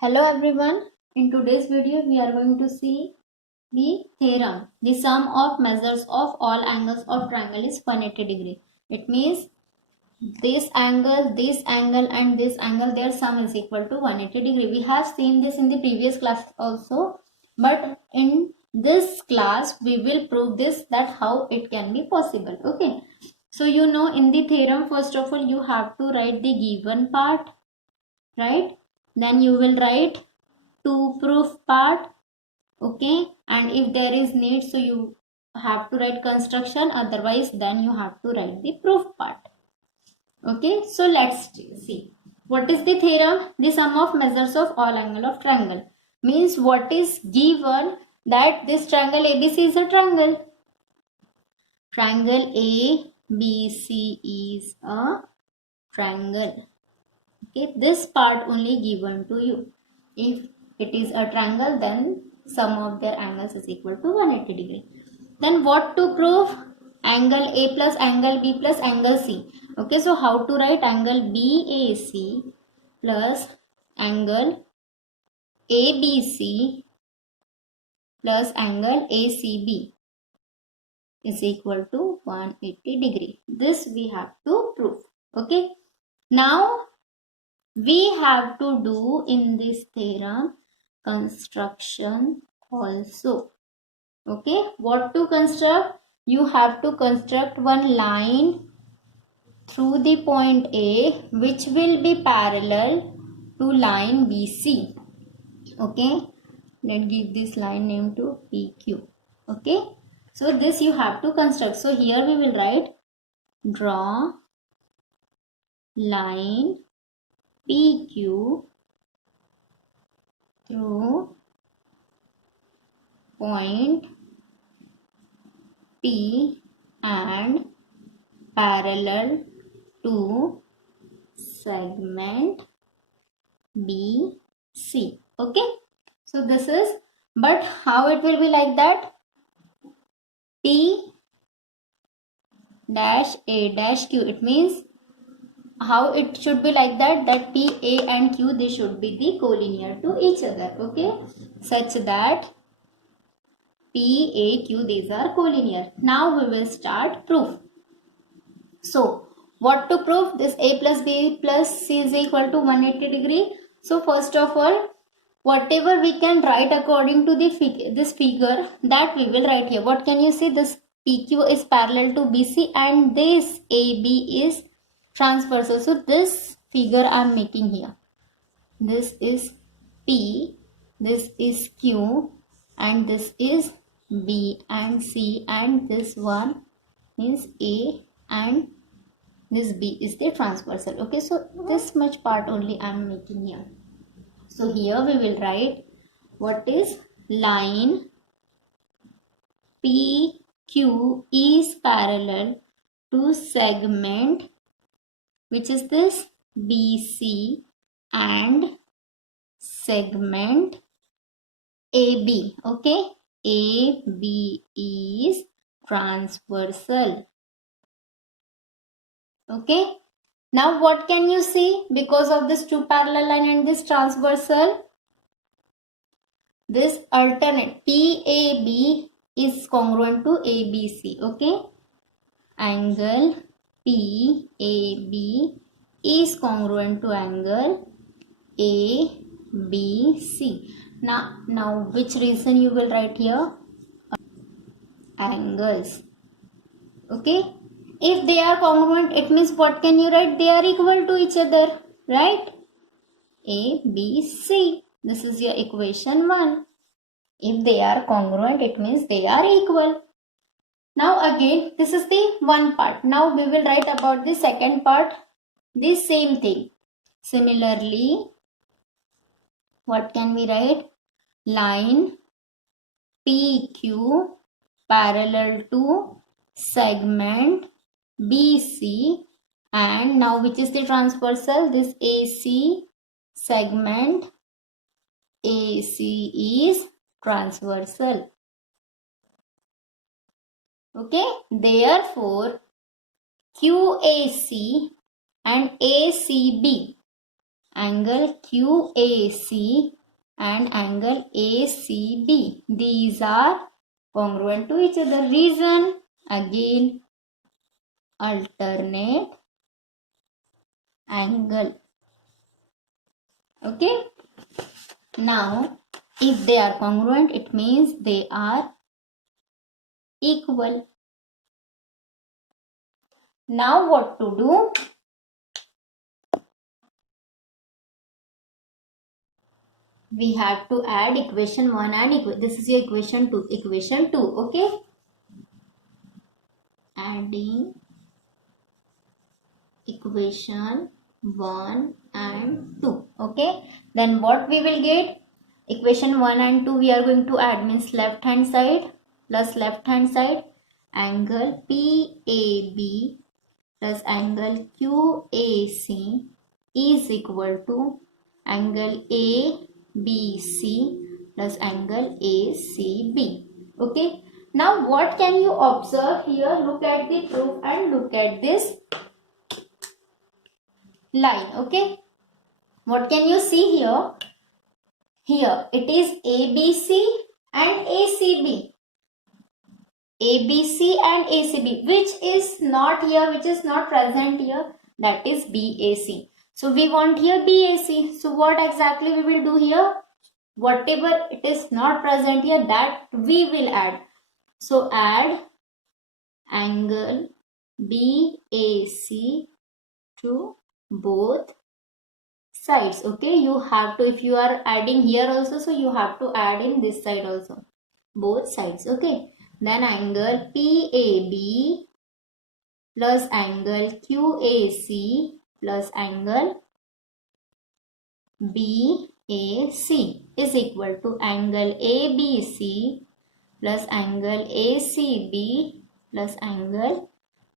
Hello everyone. In today's video we are going to see the theorem. The sum of measures of all angles of triangle is 180 degree. It means this angle and this angle, their sum is equal to 180 degree. We have seen this in the previous class also, but in this class we will prove this, that how it can be possible. Okay, so you know, in the theorem, first of all you have to write the given part, right? Then you will write to proof part. Okay, and if there is need, so you have to write construction, otherwise then you have to write the proof part. Okay, so let's see what is the theorem. The sum of measures of all angle of triangle means what is given, that this triangle ABC is a triangle. Triangle ABC is a triangle. Okay, this part only given to you. If it is a triangle, then sum of their angles is equal to 180 degree. Then what to prove? Angle A plus angle B plus angle C. Okay, so how to write angle BAC plus angle ABC plus angle ACB is equal to 180 degree. This we have to prove. Okay, now we have to do in this theorem construction also. Okay, what to construct? You have to construct one line through the point A which will be parallel to line BC. Okay, let's give this line name to PQ. Okay, so this you have to construct. So here we will write draw line PQ through point P and parallel to segment BC. Okay, so this is, but how it will be like that? P dash A dash Q. It means how it should be like that, that P, A and Q, they should be the collinear to each other. Okay, such that P, A, Q, these are collinear. Now we will start proof. So what to prove? This A plus B plus C is equal to 180 degree. So first of all, whatever we can write according to the this figure, that we will write here. What can you see? This PQ is parallel to BC and this AB is transversal. So this figure I am making here. This is P, this is Q, and this is B and C, and this one means A, and this B is the transversal. Okay, so this much part only I am making here. So here we will write what is line PQ is parallel to segment, which is this BC, and segment AB. Okay, AB is transversal. Okay, now what can you see? Because of this two parallel line and this transversal, this alternate PAB is congruent to ABC. Okay, angle PAB is congruent to angle ABC. Now which reason you will write here? Angles. Okay, if they are congruent, it means what can you write? They are equal to each other, right? A, B, C. This is your equation 1. If they are congruent, it means they are equal. Now again, this is the one part. Now we will write about the second part, the same thing. Similarly, what can we write? Line PQ parallel to segment BC, and now which is the transversal? This AC, segment AC is transversal. Okay, therefore QAC and ACB angle QAC and angle ACB. These are congruent to each other. Reason, again, alternate angle. Okay. Now, if they are congruent, it means they are equal. Now what to do? We have to add equation 1 and this is your equation 2. Equation 2, okay? Adding equation 1 and 2, okay? Then what we will get? Equation 1 and 2 we are going to add, means left hand side plus left hand side, angle PAB plus angle QAC is equal to angle ABC plus angle ACB. Okay. Now what can you observe here? Look at the proof and look at this line. Okay. What can you see here? Here it is ABC and ACB. ABC and ACB, which is not here, which is not present here, that is BAC. So we want here BAC. So what exactly we will do here? Whatever it is not present here, that we will add. So add angle BAC to both sides. Okay, you have to, if you are adding here also, so you have to add in this side also, both sides. Okay. Then angle PAB plus angle QAC plus angle BAC is equal to angle ABC plus angle ACB plus angle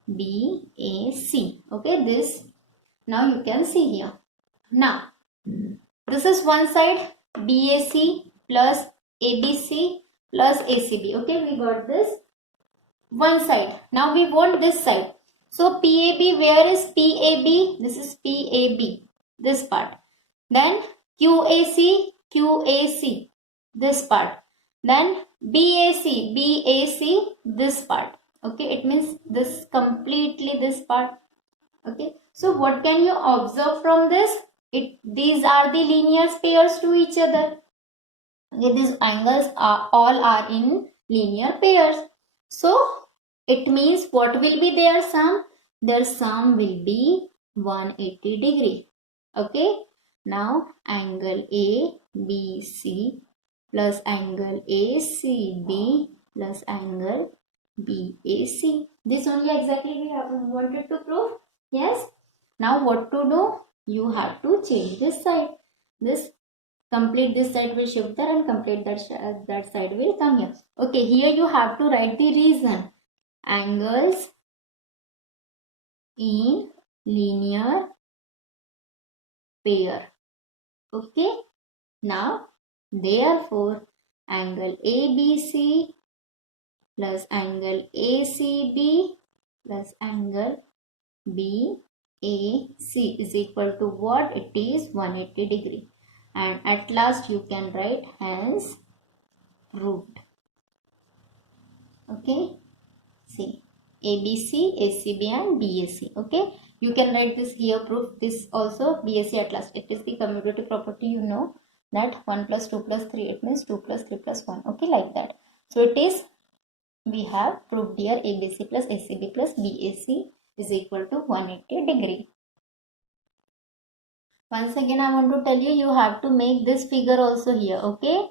BAC. Okay, this now you can see here. Now this is one side, BAC plus ABC plus ACB. Okay, we got this one side. Now we want this side. So PAB, where is PAB? This is PAB, this part. Then QAC, QAC, this part. Then BAC, BAC, this part. Okay, it means this completely this part. Okay, so what can you observe from this? These are the linear pairs to each other. Okay, these angles are all in linear pairs. So it means what will be their sum? Their sum will be 180 degree. Okay. Now angle ABC plus angle ACB plus angle BAC. This only exactly we have wanted to prove. Yes. Now what to do? You have to change this side. Complete this side will shift there and complete that side will come here. Okay, here you have to write the reason. Angles in linear pair. Okay, now therefore angle ABC plus angle ACB plus angle BAC is equal to what? It is 180 degree. And at last you can write hence proved. Okay, see ABC, ACB and BAC. Okay, you can write this here, proof this also, BAC at last. It is the commutative property, you know that 1 plus 2 plus 3, it means 2 plus 3 plus 1. Okay, like that. So it is, we have proved here ABC plus ACB plus BAC is equal to 180 degree. Once again I want to tell you, you have to make this figure also here. Okay,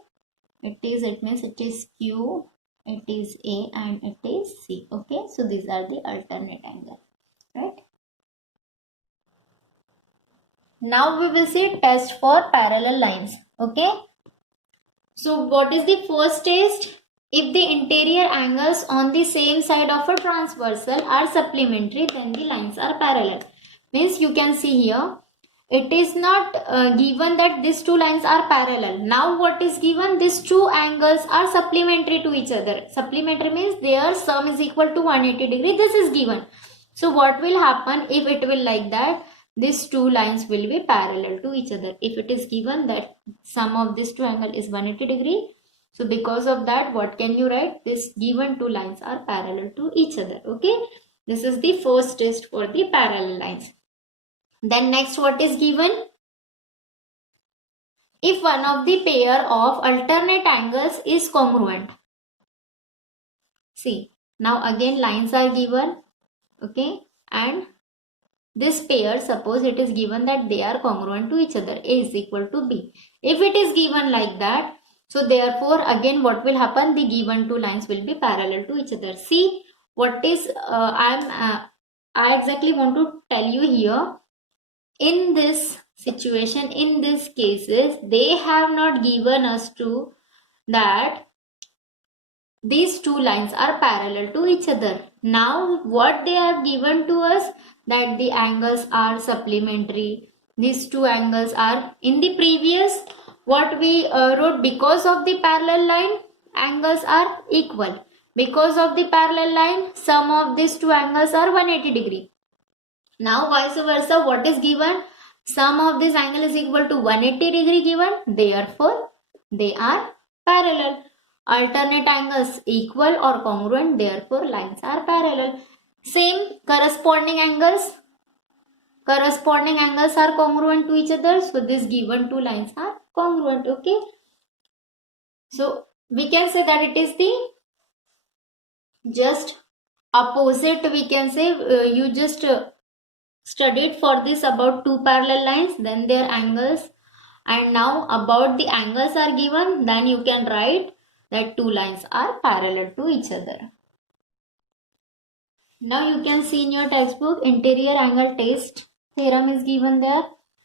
it means it is Q, it is A and it is C. Okay, so these are the alternate angle, right? Now we will see test for parallel lines. Okay, so what is the first test? If the interior angles on the same side of a transversal are supplementary, then the lines are parallel. Means you can see here, it is not given that these two lines are parallel. Now what is given? These two angles are supplementary to each other. Supplementary means their sum is equal to 180 degree. This is given. So what will happen if it will like that? these two lines will be parallel to each other. If it is given that sum of these two angle is 180 degree, so because of that, what can you write? This given two lines are parallel to each other. Okay, this is the first test for the parallel lines. Then next, what is given? If one of the pair of alternate angles is congruent. See, now again lines are given, okay, and this pair, suppose it is given that they are congruent to each other, A is equal to B. If it is given like that, so therefore again what will happen? The given two lines will be parallel to each other. See what is I exactly want to tell you here. In this situation, in these cases, they have not given us to that these two lines are parallel to each other. Now what they have given to us, that the angles are supplementary. These two angles are, in the previous what we wrote, because of the parallel line angles are equal. Because of the parallel line, sum of these two angles are 180 degree. Now vice versa, what is given? Sum of this angle is equal to 180 degree given. Therefore they are parallel. Alternate angles equal or congruent, therefore lines are parallel. Same corresponding angles are congruent to each other, so this given two lines are congruent. Okay, so we can say that it is the just opposite. We can say you just studied for this about two parallel lines, then their angles, and now about the angles are given, then you can write that two lines are parallel to each other. Now you can see in your textbook, interior angle test theorem is given there,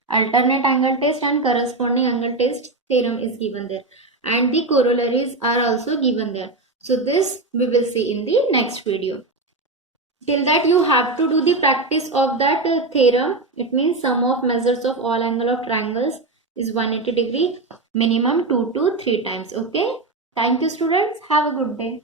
alternate angle test and corresponding angle test theorem is given there, and the corollaries are also given there. So this we will see in the next video. Till that you have to do the practice of that theorem. It means sum of measures of all angle of triangles is 180 degree, minimum 2 to 3 times. Okay, thank you students, have a good day.